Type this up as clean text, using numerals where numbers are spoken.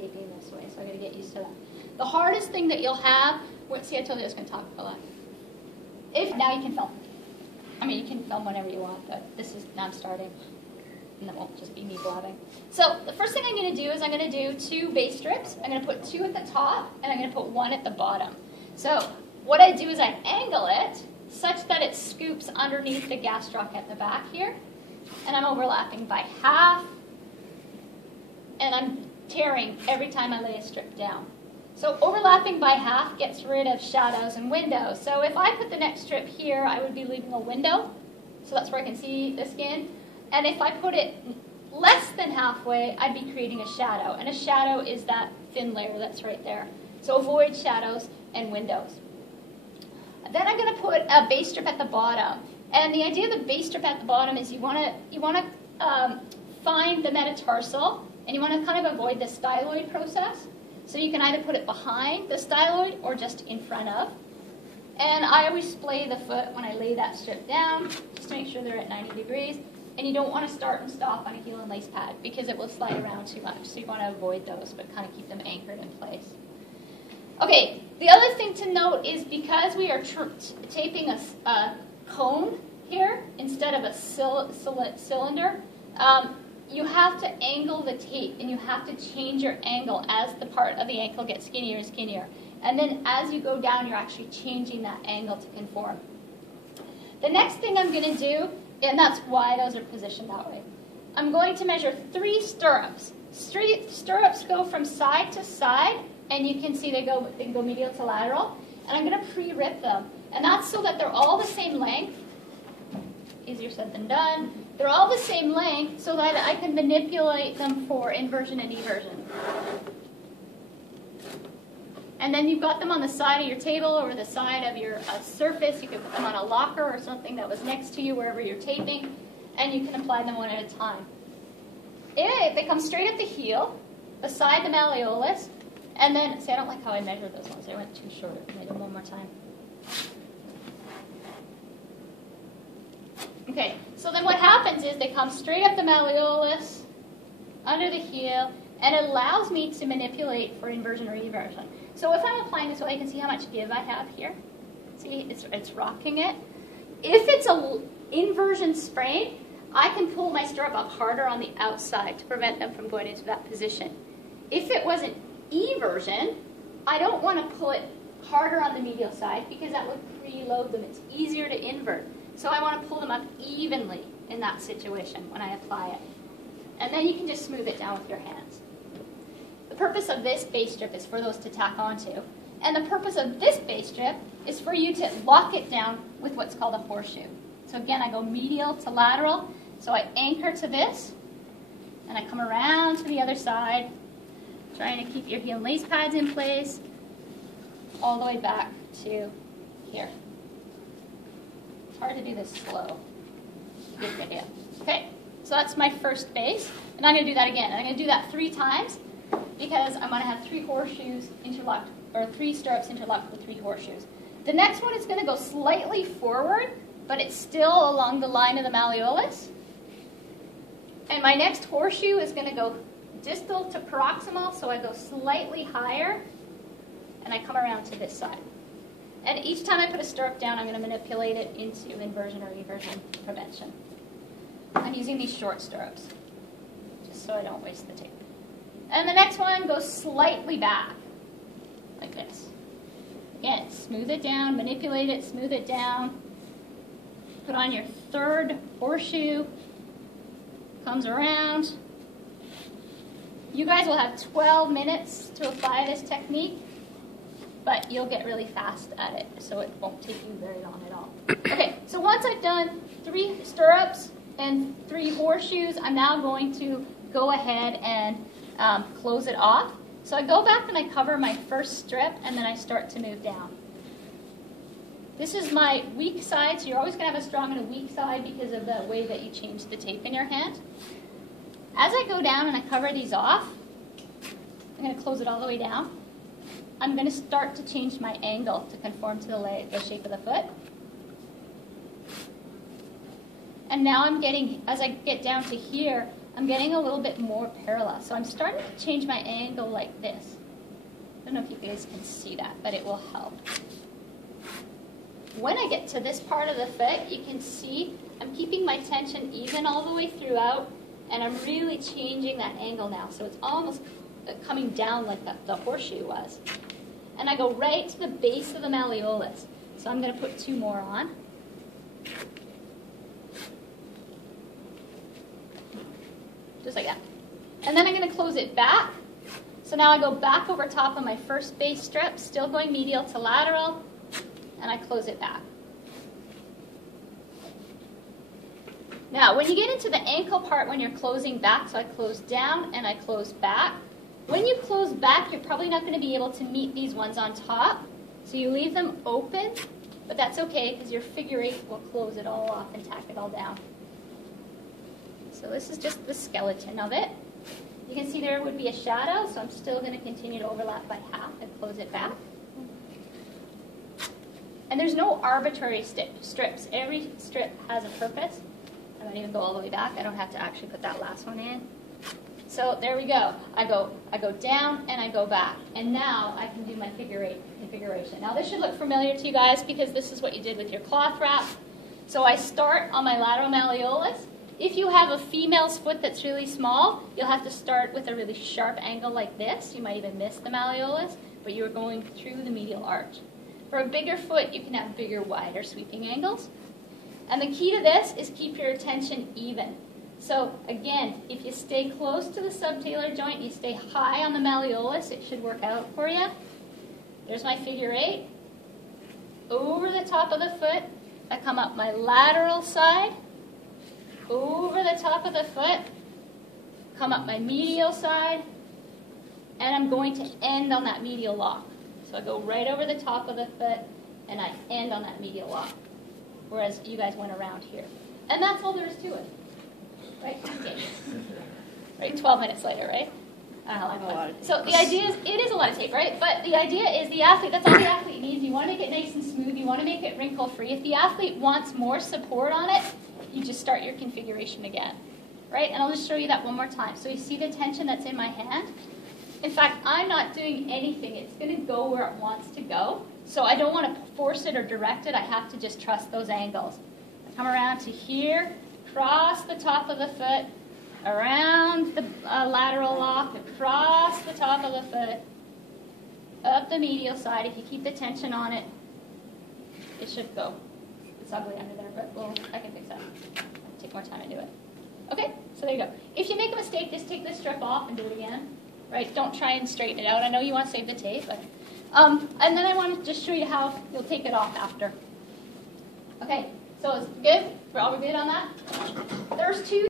taping this way, so I got to get used to that. The hardest thing that you'll have, see, I told you I was going to talk a lot. Now you can film. I mean, you can film whenever you want, but now I'm starting, and that won't just be me blabbing. So the first thing I'm going to do is I'm going to do 2 base strips. I'm going to put 2 at the top, and I'm going to put 1 at the bottom. So what I do is I angle it such that it scoops underneath the gastroc at the back here, and I'm overlapping by half, and I'm tearing every time I lay a strip down. So overlapping by half gets rid of shadows and windows. So if I put the next strip here, I would be leaving a window, so that's where I can see the skin. And if I put it less than halfway, I'd be creating a shadow. And a shadow is that thin layer that's right there. So avoid shadows and windows. Then I'm going to put a base strip at the bottom. And the idea of the base strip at the bottom is you want to find the metatarsal, and you want to kind of avoid the styloid process. So you can either put it behind the styloid or just in front of. And I always splay the foot when I lay that strip down, just to make sure they're at 90 degrees. And you don't want to start and stop on a heel and lace pad because it will slide around too much. So you want to avoid those, but kind of keep them anchored in place. Okay, the other thing to note is because we are taping a cone here instead of a cylinder, you have to angle the tape, and you have to change your angle as the part of the ankle gets skinnier and skinnier. And then as you go down, you're actually changing that angle to conform. The next thing I'm going to do, and that's why those are positioned that way, I'm going to measure 3 stirrups. Stirrups go from side to side, and you can see they go medial to lateral. And I'm going to pre-rip them. And that's so that they're all the same length. Easier said than done. They're all the same length so that I can manipulate them for inversion and eversion. And then you've got them on the side of your table or the side of your surface. You can put them on a locker or something that was next to you wherever you're taping, and you can apply them one at a time. If they come straight at the heel, beside the malleolus, and then, see, I don't like how I measured those ones. I went too short. I made them one more time. Okay, so then what happens is they come straight up the malleolus, under the heel, and it allows me to manipulate for inversion or eversion. So if I'm applying this way, you can see how much give I have here. See, it's rocking it. If it's an inversion sprain, I can pull my stirrup up harder on the outside to prevent them from going into that position. If it was an eversion, I don't want to pull it harder on the medial side because that would preload them. It's easier to invert. So I want to pull them up evenly in that situation when I apply it. And then you can just smooth it down with your hands. The purpose of this base strip is for those to tack onto. And the purpose of this base strip is for you to lock it down with what's called a horseshoe. So again, I go medial to lateral. So I anchor to this, and I come around to the other side, trying to keep your heel and lace pads in place, all the way back to here. It's hard to do this slow. Good idea. Okay, so that's my first base, and I'm going to do that again. And I'm going to do that 3 times because I'm going to have 3 horseshoes interlocked, or 3 stirrups interlocked with 3 horseshoes. The next one is going to go slightly forward, but it's still along the line of the malleolus. And my next horseshoe is going to go distal to proximal, so I go slightly higher, and I come around to this side. And each time I put a stirrup down, I'm going to manipulate it into inversion or eversion prevention. I'm using these short stirrups, just so I don't waste the tape. And the next one goes slightly back, like this. Again, smooth it down, manipulate it, smooth it down. Put on your 3rd horseshoe, comes around. You guys will have 12 minutes to apply this technique, but you'll get really fast at it, so it won't take you very long at all. Okay, so once I've done 3 stirrups and 3 horseshoes, I'm now going to go ahead and close it off. So I go back and I cover my first strip, and then I start to move down. This is my weak side, so you're always going to have a strong and a weak side because of the way that you change the tape in your hand. As I go down and I cover these off, I'm going to close it all the way down. I'm going to start to change my angle to conform to the shape of the foot. And now I'm getting, as I get down to here, I'm getting a little bit more parallel. So I'm starting to change my angle like this. I don't know if you guys can see that, but it will help. When I get to this part of the foot, you can see I'm keeping my tension even all the way throughout, and I'm really changing that angle now. So it's almost coming down like the horseshoe was. And I go right to the base of the malleolus. So I'm going to put 2 more on. Just like that. And then I'm going to close it back. So now I go back over top of my first base strip, still going medial to lateral, and I close it back. Now, when you get into the ankle part, when you're closing back, so I close down and I close back. When you close back, you're probably not going to be able to meet these ones on top. So you leave them open, but that's okay because your figure 8 will close it all off and tack it all down. So this is just the skeleton of it. You can see there would be a shadow, so I'm still going to continue to overlap by half and close it back. And there's no arbitrary strips. Every strip has a purpose. I don't even go all the way back. I don't have to actually put that last one in. So there we go. I go down and I go back. And now I can do my figure 8 configuration. Now this should look familiar to you guys because this is what you did with your cloth wrap. So I start on my lateral malleolus. If you have a female's foot that's really small, you'll have to start with a really sharp angle like this. You might even miss the malleolus, but you're going through the medial arch. For a bigger foot, you can have bigger, wider sweeping angles. And the key to this is keep your tension even. So again, if you stay close to the subtalar joint, you stay high on the malleolus, it should work out for you. There's my figure 8. Over the top of the foot, I come up my lateral side. Over the top of the foot, come up my medial side, and I'm going to end on that medial lock. So I go right over the top of the foot, and I end on that medial lock, whereas you guys went around here. And that's all there is to it. Right? Okay. Right? 12 minutes later, right? I don't know how long. So the idea is, it is a lot of tape, right? But the idea is the athlete, that's all the athlete needs. You want to make it nice and smooth. You want to make it wrinkle-free. If the athlete wants more support on it, you just start your configuration again, right? And I'll just show you that one more time. So you see the tension that's in my hand? In fact, I'm not doing anything. It's going to go where it wants to go. So I don't want to force it or direct it. I have to just trust those angles. I come around to here, cross the top of the foot, around the lateral lock, across the top of the foot, up the medial side. If you keep the tension on it, it should go. It's ugly under there, but I can fix that. I'll take more time and do it. Okay, so there you go. If you make a mistake, just take this strip off and do it again. Right? Don't try and straighten it out. I know you want to save the tape, but and then I want to just show you how you'll take it off after. Okay, so it's good. We're all good on that. There's 2